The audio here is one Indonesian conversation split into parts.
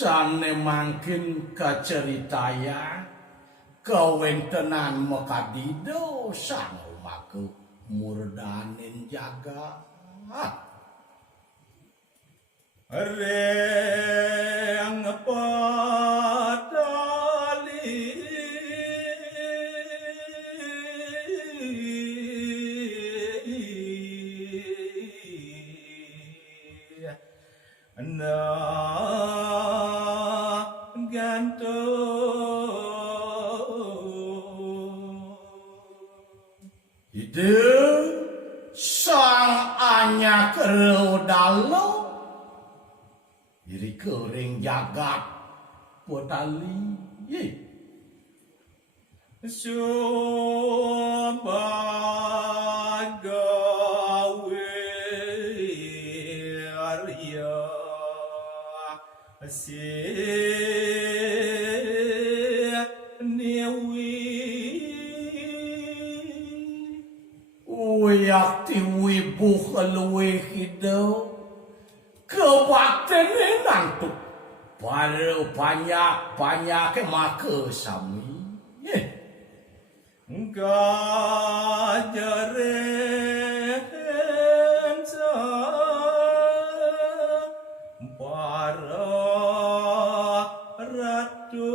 Sane mangkin kaceritaya kawentenan makadido sang umaku murdanin jagat reng padali Ide sang anya kerodalo diri kering jagat potali Subagawe Arya Yakti wibuh luwe hidup kebakten nantuk pada banyak maka sami gajaren sa para ratu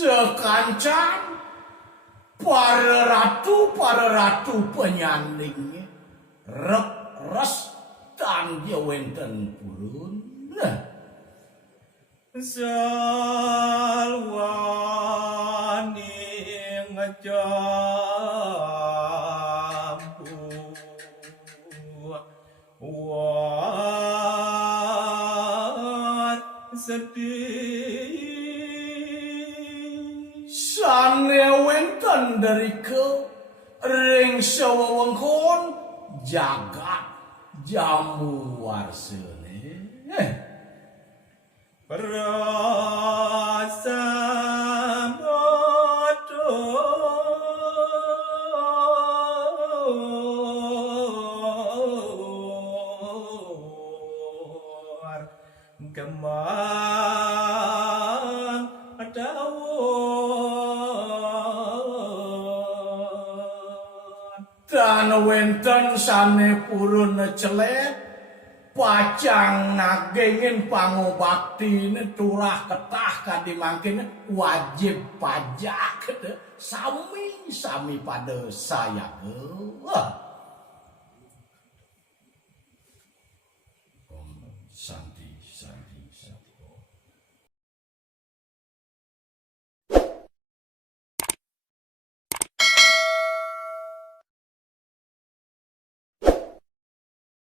sekancan para ratu penyanding res tangge wenten purun salwani ngejampu wat sedih sane wenten dari ke ring sawengkon jagat jamu warsene perasa motor kemang dawon dan wenten sane purun celet pacang ngagengin pangobakti turah ketah kadimangkin wajib pajak sami pada saya Om Santi